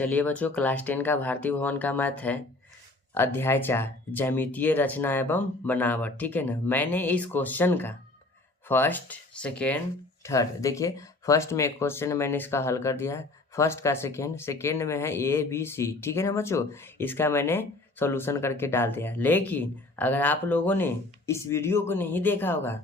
चलिए बच्चों, क्लास 10 का भारतीय भवन का मैथ है, अध्याय 4 ज्यामितीय रचना एवं बनावट। ठीक है ना। मैंने इस क्वेश्चन का फर्स्ट, सेकेंड, थर्ड, देखिए फर्स्ट में एक क्वेश्चन मैंने इसका हल कर दिया है। फर्स्ट का सेकेंड में है ABC। ठीक है ना बच्चों, इसका मैंने सॉल्यूशन करके डाल दिया। लेकिन अगर आप लोगों ने इस वीडियो को नहीं देखा होगा,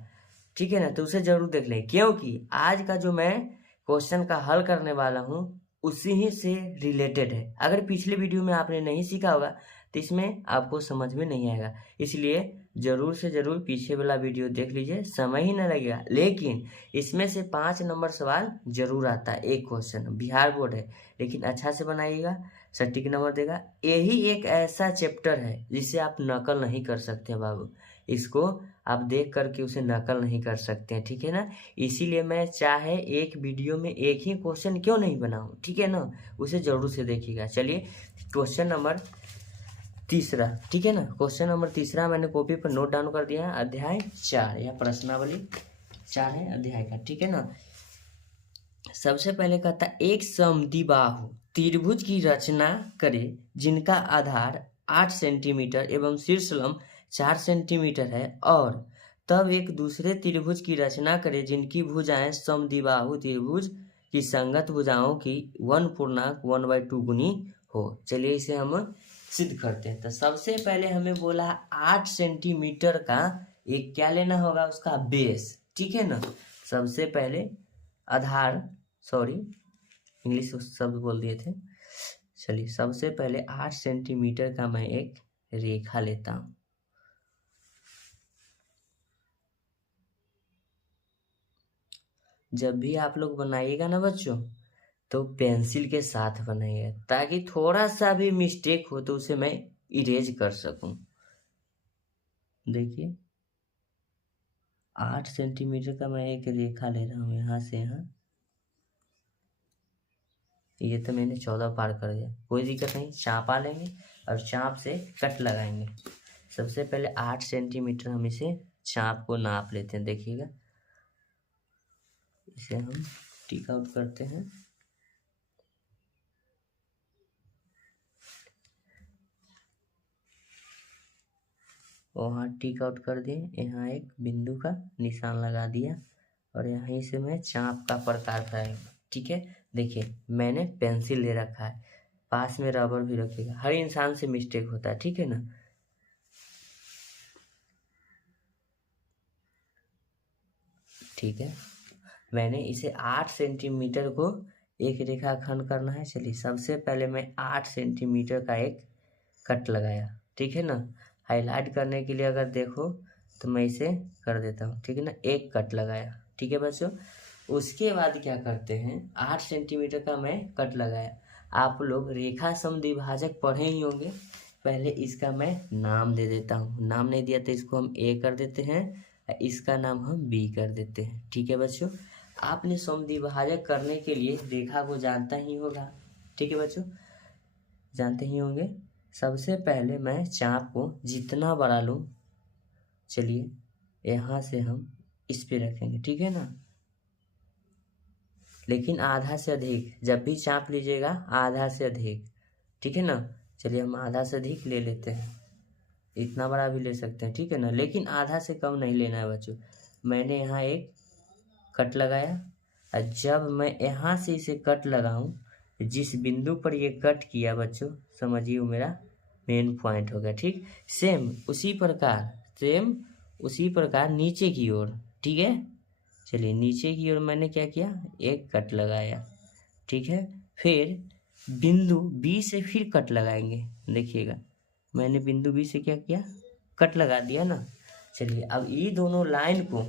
ठीक है ना, तो उसे जरूर देख लें, क्योंकि आज का जो मैं क्वेश्चन का हल करने वाला हूँ उसी ही से रिलेटेड है। अगर पिछले वीडियो में आपने नहीं सीखा होगा तो इसमें आपको समझ में नहीं आएगा, इसलिए जरूर से जरूर पीछे वाला वीडियो देख लीजिए, समय ही ना लगेगा। लेकिन इसमें से 5 नंबर सवाल जरूर आता है, एक क्वेश्चन, बिहार बोर्ड है, लेकिन अच्छा से बनाइएगा, सटीक नंबर देगा। यही एक ऐसा चैप्टर है जिसे आप नकल नहीं कर सकते बाबू, इसको आप देख करके उसे नकल नहीं कर सकते हैं। ठीक है ना। इसीलिए मैं चाहे एक वीडियो में एक ही क्वेश्चन क्यों नहीं बनाऊं, ठीक है ना, उसे जरूर से देखिएगा। चलिए क्वेश्चन नंबर तीसरा, ठीक है ना, क्वेश्चन नंबर तीसरा मैंने कॉपी पर नोट डाउन कर दिया है। अध्याय 4 या प्रश्नावली 4 है अध्याय का। ठीक है ना। सबसे पहले कहता है एक समद्विबाहु त्रिभुज की रचना करे जिनका आधार 8 सेंटीमीटर एवं शीर्ष लंब 4 सेंटीमीटर है, और तब एक दूसरे त्रिभुज की रचना करे जिनकी भुजाएं समद्विबाहु त्रिभुज की संगत भुजाओं की 1/2 गुनी हो। चलिए इसे हम सिद्ध करते हैं। तो सबसे पहले हमें बोला 8 सेंटीमीटर का एक क्या लेना होगा, उसका बेस। ठीक है ना। सबसे पहले आधार, सॉरी इंग्लिश शब्द बोल दिए थे। चलिए सबसे पहले 8 सेंटीमीटर का मैं एक रेखा लेता हूं। जब भी आप लोग बनाइएगा ना बच्चों, तो पेंसिल के साथ बनाइएगा, ताकि थोड़ा सा भी मिस्टेक हो तो उसे मैं इरेज कर सकूं। देखिए 8 सेंटीमीटर का मैं एक रेखा ले रहा हूं, यहाँ से यहाँ। ये तो मैंने 14 पार कर दिया, कोई दिक्कत नहीं। चापा लेंगे और चाप से कट लगाएंगे। सबसे पहले 8 सेंटीमीटर हम इसे चाप को नाप लेते हैं। देखिएगा इसे हम टिक आउट करते हैं। वहाँ टिक आउट कर दिए, यहाँ एक बिंदु का निशान लगा दिया, और यहीं से मैं चाप का प्रकार कराएंगे। ठीक है। देखिए मैंने पेंसिल ले रखा है, पास में रबर भी रखिएगा, हर इंसान से मिस्टेक होता है। ठीक है ना। ठीक है, मैंने इसे 8 सेंटीमीटर को एक रेखा खंड करना है। चलिए सबसे पहले मैं 8 सेंटीमीटर का एक कट लगाया। ठीक है ना। हाईलाइट करने के लिए अगर देखो तो मैं इसे कर देता हूँ। ठीक है ना, एक कट लगाया। ठीक है बच्चों, उसके बाद क्या करते हैं, 8 सेंटीमीटर का मैं कट लगाया। आप लोग रेखा समद्विभाजक पढ़े ही होंगे। पहले इसका मैं नाम दे देता हूँ, नाम नहीं दिया तो इसको हम A कर देते हैं, इसका नाम हम B कर देते हैं। ठीक है बच्चों, आपने समद्विभाजक करने के लिए रेखा को जानता ही होगा। ठीक है बच्चों, जानते ही होंगे। सबसे पहले मैं चाप को जितना बड़ा लूँ, चलिए यहाँ से हम इस पे रखेंगे। ठीक है ना, लेकिन आधा से अधिक, जब भी चाप लीजिएगा आधा से अधिक। ठीक है ना। चलिए हम आधा से अधिक ले लेते हैं, इतना बड़ा भी ले सकते हैं। ठीक है ना, लेकिन आधा से कम नहीं लेना है बच्चों। मैंने यहाँ एक कट लगाया, और जब मैं यहाँ से इसे कट लगाऊं, जिस बिंदु पर ये कट किया बच्चों, समझिए वो मेरा मेन पॉइंट हो गया। ठीक, सेम उसी प्रकार नीचे की ओर। ठीक है, चलिए नीचे की ओर मैंने क्या किया, एक कट लगाया। ठीक है, फिर बिंदु B से फिर कट लगाएंगे। देखिएगा मैंने बिंदु B से क्या किया, कट लगा दिया ना। चलिए अब ये दोनों लाइन को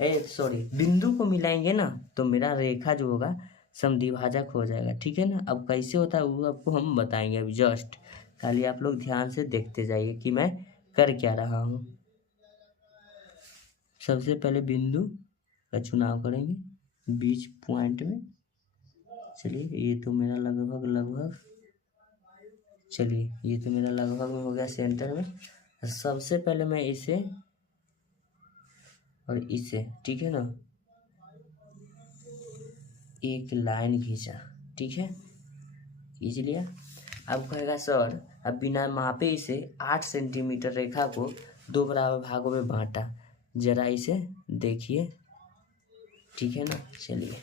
बिंदु को मिलाएंगे ना, तो मेरा रेखा जो होगा समद्विभाजक हो जाएगा। ठीक है ना। अब कैसे होता है वो आपको हम बताएंगे अभी जस्ट, खाली आप लोग ध्यान से देखते जाइए कि मैं कर क्या रहा हूँ। सबसे पहले बिंदु का चुनाव करेंगे बीच पॉइंट में। चलिए ये तो मेरा लगभग चलिए ये तो मेरा लगभग में हो गया सेंटर में। सबसे पहले मैं इसे और इसे, ठीक है ना, एक लाइन खींचा। ठीक है, खींच लिया। अब कहेगा सर अब बिना मापे इसे 8 सेंटीमीटर रेखा को 2 बराबर भागों में बांटा, जरा इसे देखिए, ठीक है ना। चलिए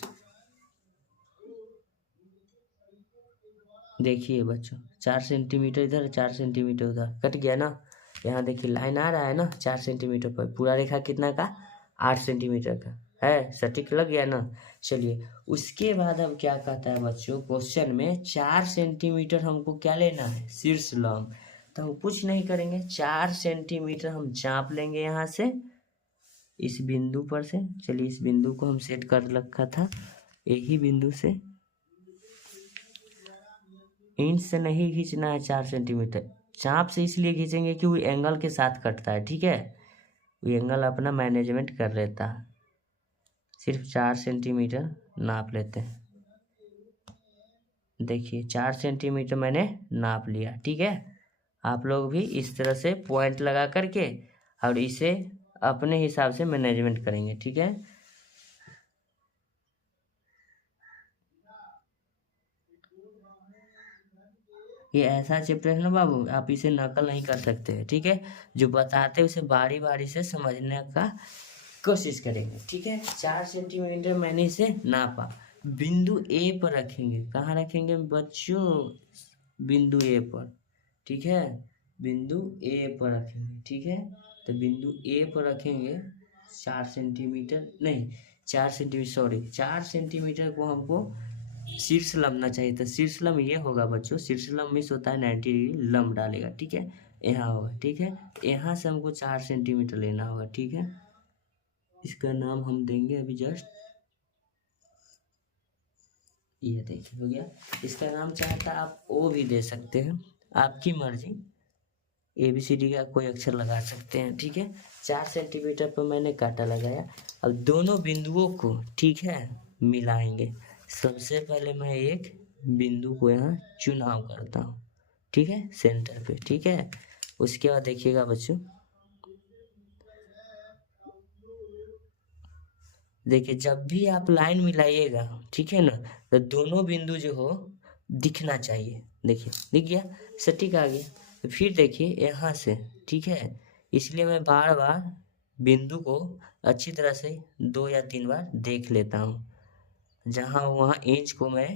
देखिए बच्चों, 4 सेंटीमीटर इधर 4 सेंटीमीटर उधर कट गया ना। यहाँ देखिए लाइन आ रहा है ना 4 सेंटीमीटर पर, पूरा रेखा कितना का 8 सेंटीमीटर का है, सटीक लग गया ना। चलिए उसके बाद अब क्या कहता है बच्चों, क्वेश्चन में 4 सेंटीमीटर हमको क्या लेना है, शीर्ष लंब। तो हम कुछ नहीं करेंगे, 4 सेंटीमीटर हम चाप लेंगे यहाँ से इस बिंदु पर से। चलिए इस बिंदु को हम सेट कर रखा था, यही बिंदु से, इंच से नहीं खींचना है 4 सेंटीमीटर, चाप से इसलिए खींचेंगे कि वो एंगल के साथ कटता है, ठीक है, वो एंगल अपना मैनेजमेंट कर लेता है। सिर्फ 4 सेंटीमीटर नाप लेते हैं। देखिए 4 सेंटीमीटर मैंने नाप लिया, ठीक है। आप लोग भी इस तरह से पॉइंट लगा करके और इसे अपने हिसाब से मैनेजमेंट करेंगे, ठीक है। ये ऐसा चैप्टर है ना बाबू, आप इसे नकल नहीं कर सकते हैं, ठीक है। जो बताते हैं उसे बारी बारी से समझने का कोशिश करेंगे, ठीक है। 4 सेंटीमीटर मैंने इसे नापा, बिंदु ए पर रखेंगे। कहाँ रखेंगे बच्चों, बिंदु ए पर, ठीक है, बिंदु ए पर रखेंगे, ठीक है। तो बिंदु ए पर रखेंगे 4 सेंटीमीटर नहीं 4 सेंटीमीटर सॉरी 4 सेंटीमीटर को हमको शीर्ष लंबना चाहिए था। शीर्ष लंब ये होगा बच्चों, शीर्ष लंब मिस होता है 90 डिग्री लंब डालेगा, ठीक है, यहाँ होगा, ठीक है। यहाँ से हमको 4 सेंटीमीटर लेना होगा, ठीक है। इसका नाम हम देंगे अभी जस्ट, ये देखिए हो गया। इसका नाम चाहता आप ओ भी दे सकते हैं, आपकी मर्जी, ABCD का कोई अक्षर लगा सकते हैं, ठीक है। 4 सेंटीमीटर पर मैंने कांटा लगाया। अब दोनों बिंदुओं को, ठीक है, मिलाएंगे। सबसे पहले मैं एक बिंदु को यहाँ चुनाव करता हूँ, ठीक है, सेंटर पे, ठीक है। उसके बाद देखिएगा बच्चों, देखिए जब भी आप लाइन मिलाइएगा, ठीक है ना, तो दोनों बिंदु जो हो दिखना चाहिए। देखिए दिख गया, सटीक आ गया। तो फिर देखिए यहाँ से, ठीक है, इसलिए मैं बार बार बिंदु को अच्छी तरह से 2 या 3 बार देख लेता हूँ। जहाँ वहाँ इंच को मैं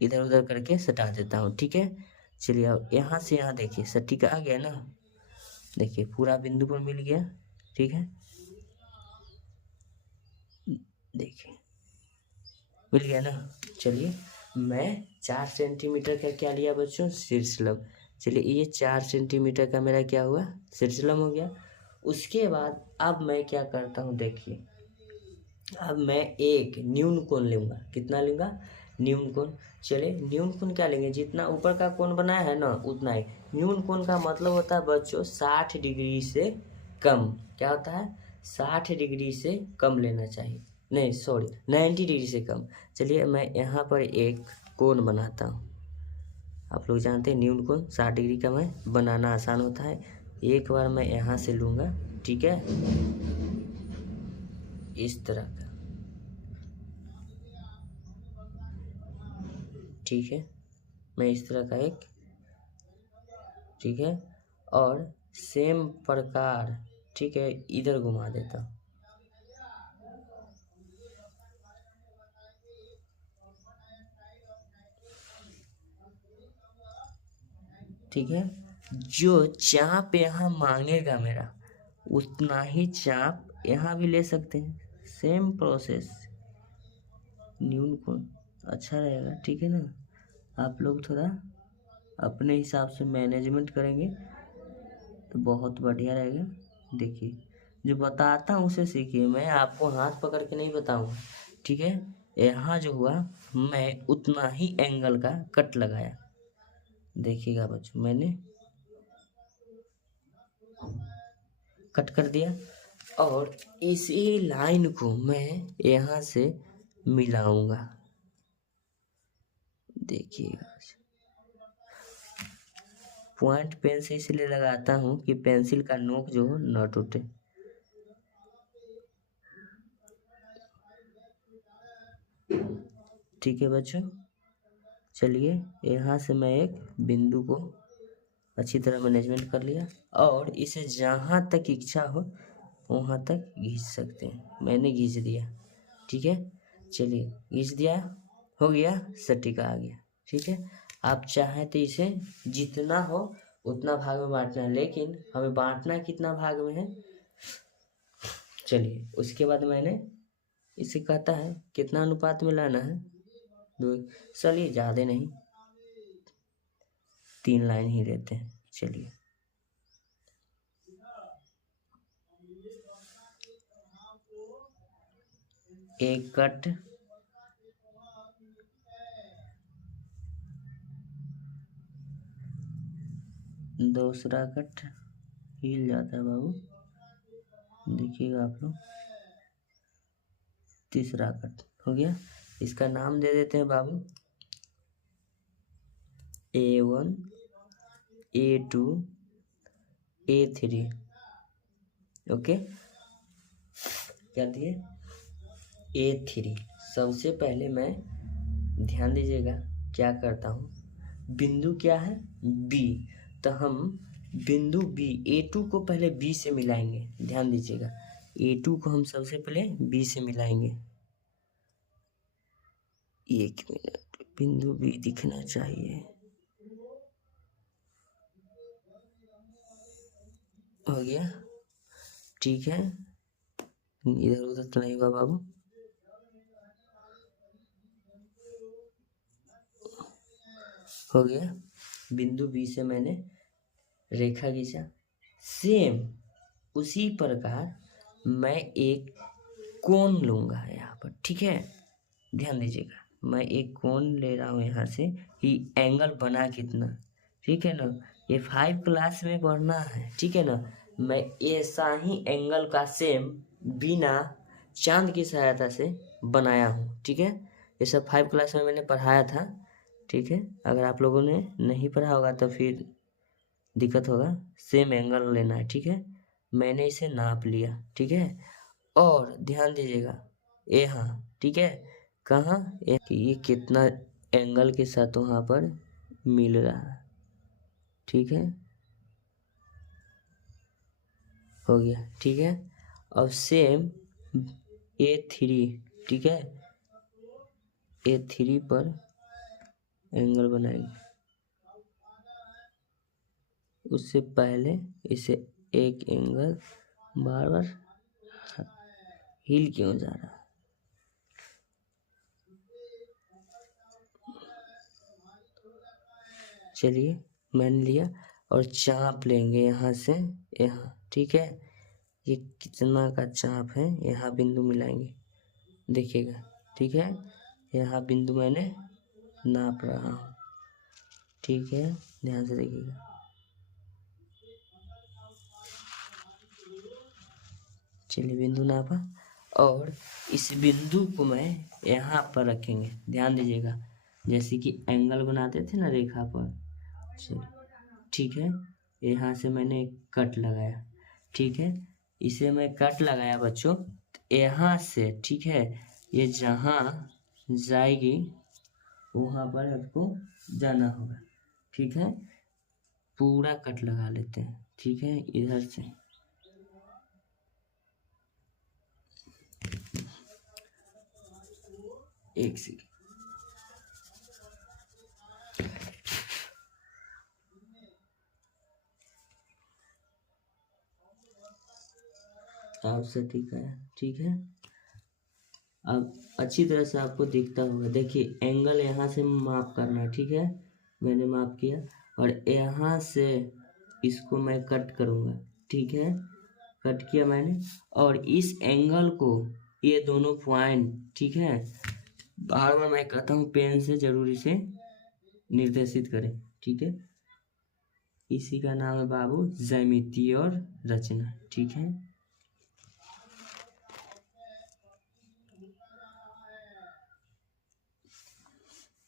इधर उधर करके सटा देता हूँ, ठीक है। चलिए अब यहाँ से यहाँ देखिए सटीक आ गया ना, देखिए पूरा बिंदु पर मिल गया, ठीक है, देखिए मिल गया ना। चलिए मैं 4 सेंटीमीटर का क्या लिया बच्चों, शीर्ष लंब। चलिए ये 4 सेंटीमीटर का मेरा क्या हुआ, शीर्ष लंब हो गया। उसके बाद अब मैं क्या करता हूँ, देखिए अब मैं एक न्यून कोण लूँगा। कितना लूँगा, न्यून कोण। चलिए न्यून कोण क्या लेंगे, जितना ऊपर का कोण बनाया है ना उतना ही। न्यून कोण का मतलब होता है बच्चों 60 डिग्री से कम। क्या होता है, 60 डिग्री से कम लेना चाहिए, नहीं सॉरी 90 डिग्री से कम। चलिए मैं यहाँ पर एक कोण बनाता हूँ। आप लोग जानते हैं न्यून कोण 60 डिग्री का मैं बनाना आसान होता है। एक बार मैं यहाँ से लूँगा, ठीक है, इस तरह का, ठीक है, मैं इस तरह का एक, ठीक है, और सेम प्रकार, ठीक है, इधर घुमा देता हूँ, ठीक है। जो चाप यहाँ मांगेगा मेरा उतना ही चाप यहाँ भी ले सकते हैं, सेम प्रोसेस। न्यून कोण अच्छा रहेगा, ठीक है ना। आप लोग थोड़ा अपने हिसाब से मैनेजमेंट करेंगे तो बहुत बढ़िया रहेगा। देखिए जो बताता हूँ उसे सीखिए, मैं आपको हाथ पकड़ के नहीं बताऊँगा, ठीक है। यहाँ जो हुआ मैं उतना ही एंगल का कट लगाया। देखिएगा बच्चों मैंने कट कर दिया और इसी लाइन को मैं यहाँ से मिलाऊंगा। देखिएगा पॉइंट पेन से इसलिए लगाता हूँ कि पेंसिल का नोक जो हो न टूटे। ठीक है बच्चों, चलिए यहाँ से मैं एक बिंदु को अच्छी तरह मैनेजमेंट कर लिया और इसे जहाँ तक इच्छा हो वहाँ तक खींच सकते हैं। मैंने खींच दिया, ठीक है। चलिए खींच दिया, हो गया, सटीका आ गया, ठीक है। आप चाहें तो इसे जितना हो उतना भाग में बांटना है, लेकिन हमें बांटना कितना भाग में है। चलिए उसके बाद मैंने इसे कहता है कितना अनुपात में लाना है, 2। चलिए ज़्यादा नहीं, 3 लाइन ही देते हैं। चलिए एक कट, दूसरा कट, हिल जाता है बाबू, देखिएगा आप लोग, तीसरा कट हो गया। इसका नाम दे देते हैं बाबू A1, A2, A3। ओके, क्या दिए, A3। सबसे पहले मैं, ध्यान दीजिएगा क्या करता हूँ, बिंदु क्या है B, तो हम बिंदु B A2 को पहले B से मिलाएंगे। ध्यान दीजिएगा A2 को हम सबसे पहले B से मिलाएंगे। 1 मिनट, बिंदु B दिखना चाहिए, हो गया, ठीक है। इधर उधर तो नहीं हुआ बाबू, हो गया। बिंदु B से मैंने रेखा खींचा। सेम उसी प्रकार मैं एक कोण लूंगा यहाँ पर, ठीक है। ध्यान दीजिएगा मैं एक कोण ले रहा हूँ यहाँ से, कि एंगल बना कितना, ठीक है ना। ये 5 क्लास में पढ़ना है, ठीक है ना। मैं ऐसा ही एंगल का सेम बिना चांद की सहायता से बनाया हूँ, ठीक है। ये सब 5 क्लास में मैंने पढ़ाया था, ठीक है। अगर आप लोगों ने नहीं पढ़ा होगा तो फिर दिक्कत होगा। सेम एंगल लेना है, ठीक है। मैंने इसे नाप लिया, ठीक है। और ध्यान दीजिएगा यहाँ, ठीक है, कहाँ, ये कितना एंगल के साथ वहाँ पर मिल रहा है, ठीक है, हो गया, ठीक है। अब सेम A3, ठीक है, A3 पर एंगल बनाएंगे। उससे पहले इसे एक एंगल, बार बार हिल क्यों जा रहा है, चलिए मैंने लिया और चाप लेंगे यहाँ से यहाँ, ठीक है। ये कितना का चाप है, यहाँ बिंदु मिलाएंगे, देखिएगा, ठीक है। यहाँ बिंदु मैंने नाप रहा हूँ, ठीक है, ध्यान से देखिएगा। चलिए बिंदु नापा और इस बिंदु को मैं यहाँ पर रखेंगे। ध्यान दीजिएगा जैसे कि एंगल बनाते थे ना रेखा पर, चलिए, ठीक है। यहाँ से मैंने एक कट लगाया, ठीक है। इसे मैं कट लगाया बच्चों, यहाँ से, ठीक है, ये जहाँ जाएगी वहाँ पर आपको जाना होगा, ठीक है। पूरा कट लगा लेते हैं, ठीक है। इधर से एक सेकंड, आप सटीक है, ठीक है। अब अच्छी तरह से आपको दिखता होगा, देखिए एंगल यहाँ से माप करना है, ठीक है। मैंने माप किया और यहाँ से इसको मैं कट करूँगा, ठीक है। कट किया मैंने और इस एंगल को, ये दोनों पॉइंट, ठीक है, बार बार मैं कहता हूँ पेन से जरूर इसे निर्देशित करें, ठीक है। इसी का नाम है बाबू ज्यामिति और रचना, ठीक है।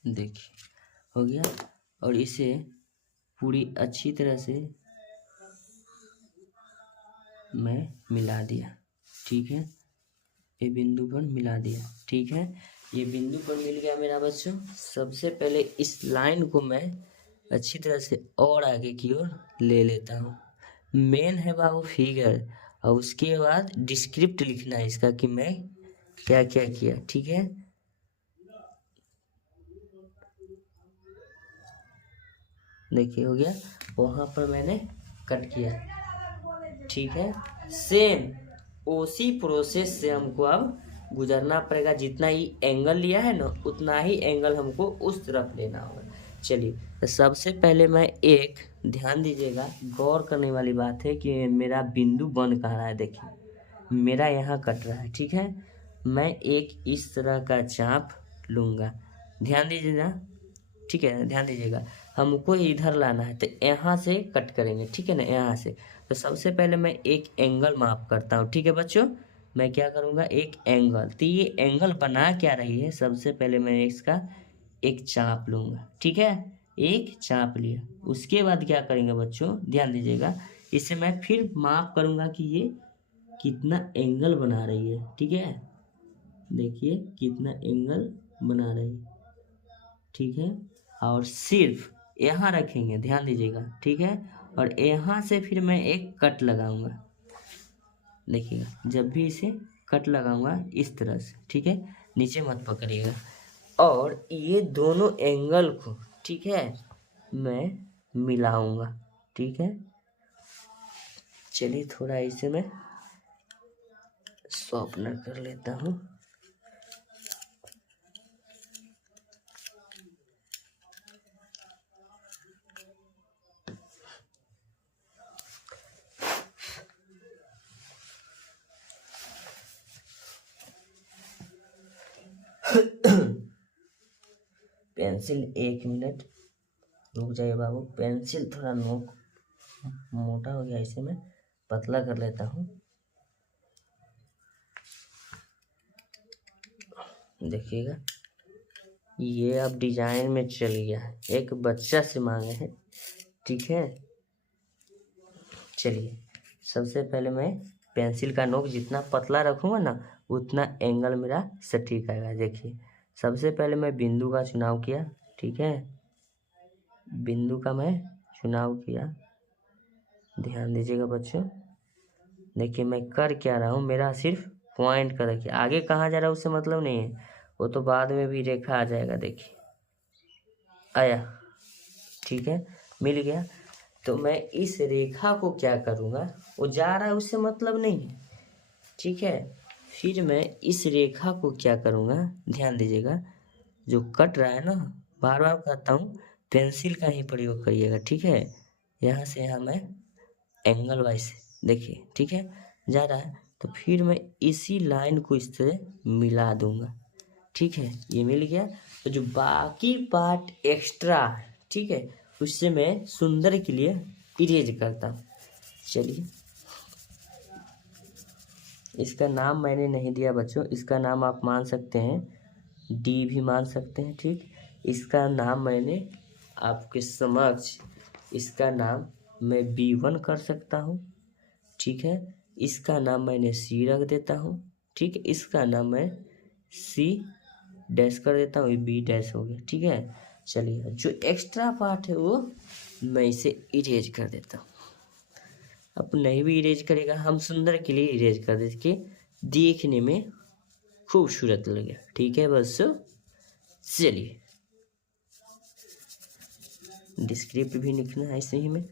देखिए हो गया और इसे पूरी अच्छी तरह से मैं मिला दिया, ठीक है। ये बिंदु पर मिला दिया, ठीक है। ये बिंदु पर मिल गया मेरा बच्चों। सबसे पहले इस लाइन को मैं अच्छी तरह से और आगे की ओर ले लेता हूँ। मेन है बाबू फिगर, और उसके बाद डिस्क्रिप्ट लिखना है इसका कि मैं क्या क्या किया। ठीक है, देखिए हो गया, वहाँ पर मैंने कट किया। ठीक है, सेम उसी प्रोसेस से हमको अब गुजरना पड़ेगा। जितना ही एंगल लिया है ना, उतना ही एंगल हमको उस तरफ लेना होगा। चलिए, तो सबसे पहले मैं एक, ध्यान दीजिएगा, गौर करने वाली बात है कि मेरा बिंदु बन कहाँ रहा है। देखिए मेरा यहाँ कट रहा है। ठीक है, मैं एक इस तरह का चाप लूँगा, ध्यान दीजिएगा। ठीक है, ध्यान दीजिएगा, हमको इधर लाना है तो यहाँ से कट करेंगे। ठीक है ना, यहाँ से। तो सबसे पहले मैं एक एंगल माप करता हूँ। ठीक है बच्चों, मैं क्या करूँगा, एक एंगल। तो ये एंगल बना क्या रही है, सबसे पहले मैं इसका एक चाप लूँगा। ठीक है, एक चाप लिया, उसके बाद क्या करेंगे बच्चों, ध्यान दीजिएगा, इसे मैं फिर माप करूँगा कि ये कितना एंगल बना रही है। ठीक है, देखिए कितना एंगल बना रही है। ठीक है, और सिर्फ यहाँ रखेंगे, ध्यान दीजिएगा। ठीक है, और यहाँ से फिर मैं एक कट लगाऊंगा। देखिएगा, जब भी इसे कट लगाऊंगा इस तरह से, ठीक है, नीचे मत पकड़िएगा। और ये दोनों एंगल को, ठीक है, मैं मिलाऊंगा। ठीक है, चलिए थोड़ा इसे मैं शॉर्पनर कर लेता हूँ। पेंसिल, एक मिनट रुक जाइए बाबू, पेंसिल थोड़ा नोक मोटा हो गया, इसे मैं पतला कर लेता हूँ। देखिएगा, ये अब डिजाइन में चल गया, एक बच्चा से मांगे हैं। ठीक है, चलिए सबसे पहले मैं पेंसिल का नोक जितना पतला रखूँगा ना, उतना एंगल मेरा सटीक आएगा। देखिए, सबसे पहले मैं बिंदु का चुनाव किया। ठीक है, बिंदु का मैं चुनाव किया, ध्यान दीजिएगा बच्चों। देखिए मैं कर क्या रहा हूँ, मेरा सिर्फ पॉइंट का रखिए, आगे कहाँ जा रहा है उससे मतलब नहीं है, वो तो बाद में भी रेखा आ जाएगा। देखिए आया, ठीक है, मिल गया। तो मैं इस रेखा को क्या करूँगा, वो जा रहा है उससे मतलब नहीं है। ठीक है, फिर मैं इस रेखा को क्या करूँगा, ध्यान दीजिएगा, जो कट रहा है ना, बार बार कहता हूँ पेंसिल का ही प्रयोग करिएगा। ठीक है, यहाँ से यहाँ मैं एंगल वाइज, देखिए ठीक है, जा रहा है, तो फिर मैं इसी लाइन को इस तरह मिला दूंगा। ठीक है, ये मिल गया। तो जो बाकी पार्ट एक्स्ट्रा है, ठीक है, उससे मैं सुंदर के लिए इरेज करता हूँ। चलिए, इसका नाम मैंने नहीं दिया बच्चों, इसका नाम आप मान सकते हैं डी भी मान सकते हैं। ठीक, इसका नाम मैंने आपके समक्ष, इसका नाम मैं B1 कर सकता हूँ। ठीक है, इसका नाम मैंने C रख देता हूँ। ठीक है, इसका नाम मैं C डैश कर देता हूँ, ये B डैश हो गया। ठीक है, चलिए जो एक्स्ट्रा पार्ट है वो मैं इसे इरेज कर देता हूँ। अब नहीं भी इरेज करेगा, हम सुंदर के लिए इरेज कर देते कि देखने में खूबसूरत लगे। ठीक है बस, चलिए डिस्क्रिप्ट भी लिखना है ऐसे ही में।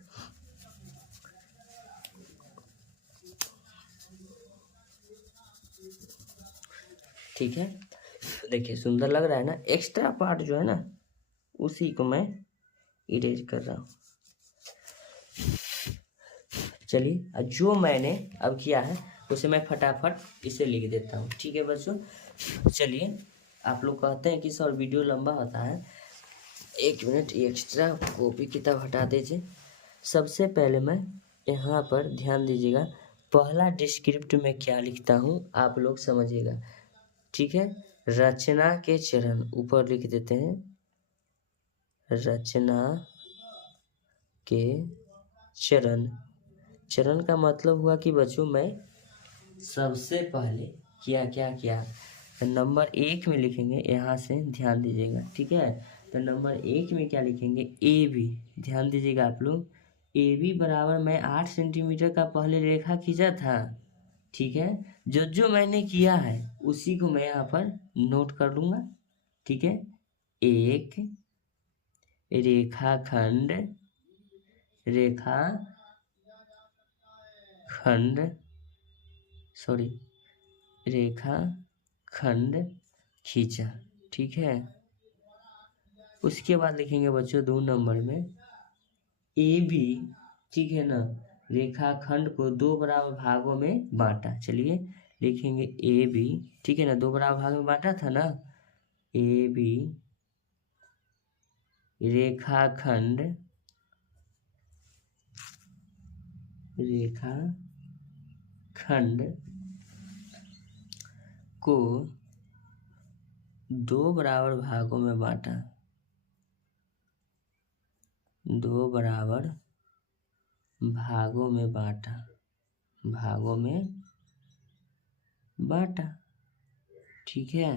ठीक है, देखिए सुंदर लग रहा है ना, एक्स्ट्रा पार्ट जो है ना, उसी को मैं इरेज कर रहा हूँ। चलिए, जो मैंने अब किया है उसे मैं फटाफट इसे लिख देता हूँ। ठीक है बच्चों, चलिए, आप लोग कहते हैं कि सर वीडियो लंबा होता है, एक मिनट एक्स्ट्रा कॉपी किताब हटा दीजिए। सबसे पहले मैं यहाँ पर ध्यान दीजिएगा, पहला डिस्क्रिप्ट में क्या लिखता हूँ आप लोग समझिएगा। ठीक है, रचना के चरण ऊपर लिख देते हैं, रचना के चरण। चरण का मतलब हुआ कि बच्चों मैं सबसे पहले क्या क्या किया, तो नंबर 1 में लिखेंगे, यहाँ से ध्यान दीजिएगा, ठीक है। तो नंबर 1 में क्या लिखेंगे, ए बी। ध्यान दीजिएगा आप लोग, ए बी बराबर मैं 8 सेंटीमीटर का पहले रेखा खींचा था, ठीक है। जो जो मैंने किया है उसी को मैं यहाँ पर नोट कर लूँगा, ठीक है। एक रेखाखंड, सॉरी, रेखाखंड खींचा, ठीक है। उसके बाद लिखेंगे बच्चों 2 नंबर में ए बी, ठीक है ना। रेखाखंड को 2 बराबर भागों में बांटा। चलिए लिखेंगे ए बी, ठीक है ना, 2 बराबर भाग में बांटा था ना। ए बी रेखाखंड को 2 बराबर भागों में बांटा, 2 बराबर भागों में बांटा, ठीक है।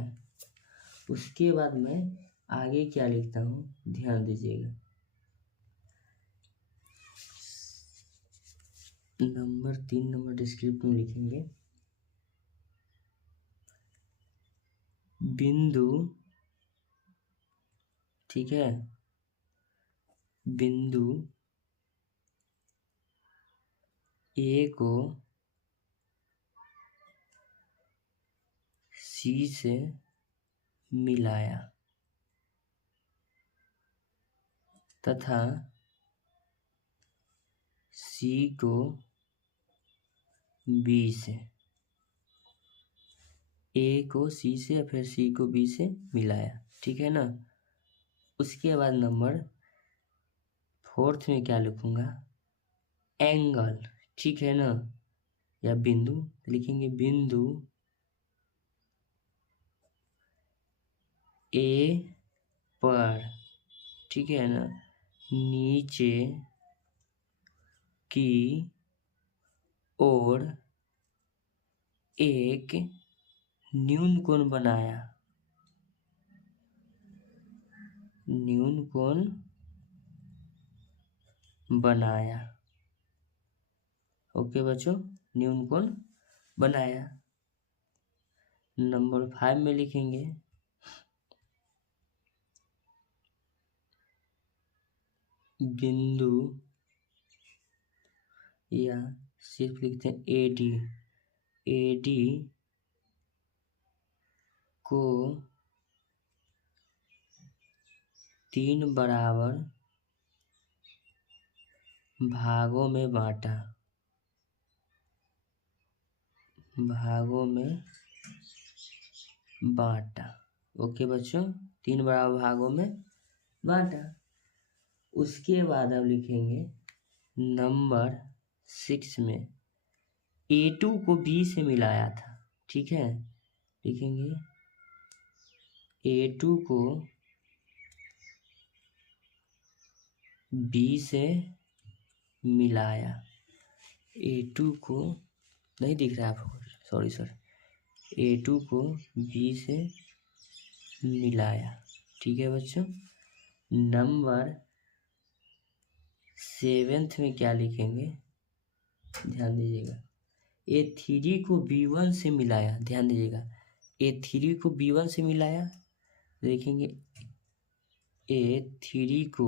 उसके बाद मैं आगे क्या लिखता हूँ, ध्यान दीजिएगा। नंबर 3 नंबर डिस्क्रिप्ट में लिखेंगे बिंदु, ठीक है, बिंदु ए को सी से मिलाया तथा सी को बी से, ए को सी से या फिर सी को बी से मिलाया, ठीक है ना। उसके बाद नंबर 4 में क्या लिखूंगा, एंगल, ठीक है ना, या बिंदु लिखेंगे, बिंदु ए पर, ठीक है ना, नीचे की ओर एक न्यून कोण बनाया, ओके बच्चों, न्यून कोण बनाया। नंबर 5 में लिखेंगे बिंदु, या सिर्फ लिखते हैं एडी को 3 बराबर भागों में बांटा, ओके बच्चों, 3 बराबर भागों में बांटा। उसके बाद अब लिखेंगे नंबर 6 में A2 को B से मिलाया था, ठीक है। लिखेंगे A2 को B से मिलाया, A2 को नहीं दिख रहा है आपको, सॉरी, A2 को B से मिलाया, ठीक है बच्चों। नंबर 7 में क्या लिखेंगे, ध्यान दीजिएगा, A3 को B1 से मिलाया, ध्यान दीजिएगा, A3 को B1 से मिलाया, देखेंगे A3 को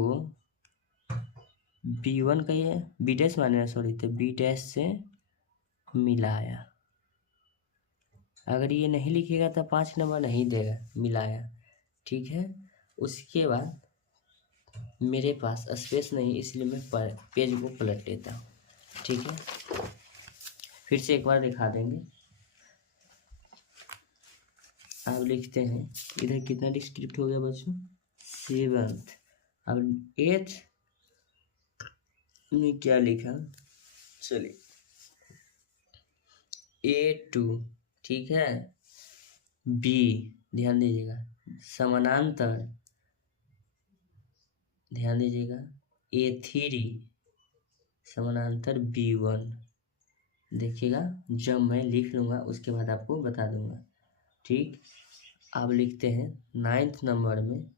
B1 का ये B डैश माने, सॉरी, तो B डैश से मिलाया। अगर ये नहीं लिखेगा तो 5 नंबर नहीं देगा, मिलाया, ठीक है। उसके बाद मेरे पास स्पेस नहीं, इसलिए मैं पेज को पलट लेता हूँ, ठीक है। फिर से एक बार दिखा देंगे, आप लिखते हैं इधर कितना डिस्क्रिप्ट हो गया बच्चों, 7th। अब 8th में क्या लिखा, चलिए A2, ठीक है, B, ध्यान दीजिएगा, समानांतर, ध्यान दीजिएगा, A3 समानांतर B1, देखिएगा जब मैं लिख लूँगा उसके बाद आपको बता दूंगा। ठीक। अब लिखते हैं 9th नंबर में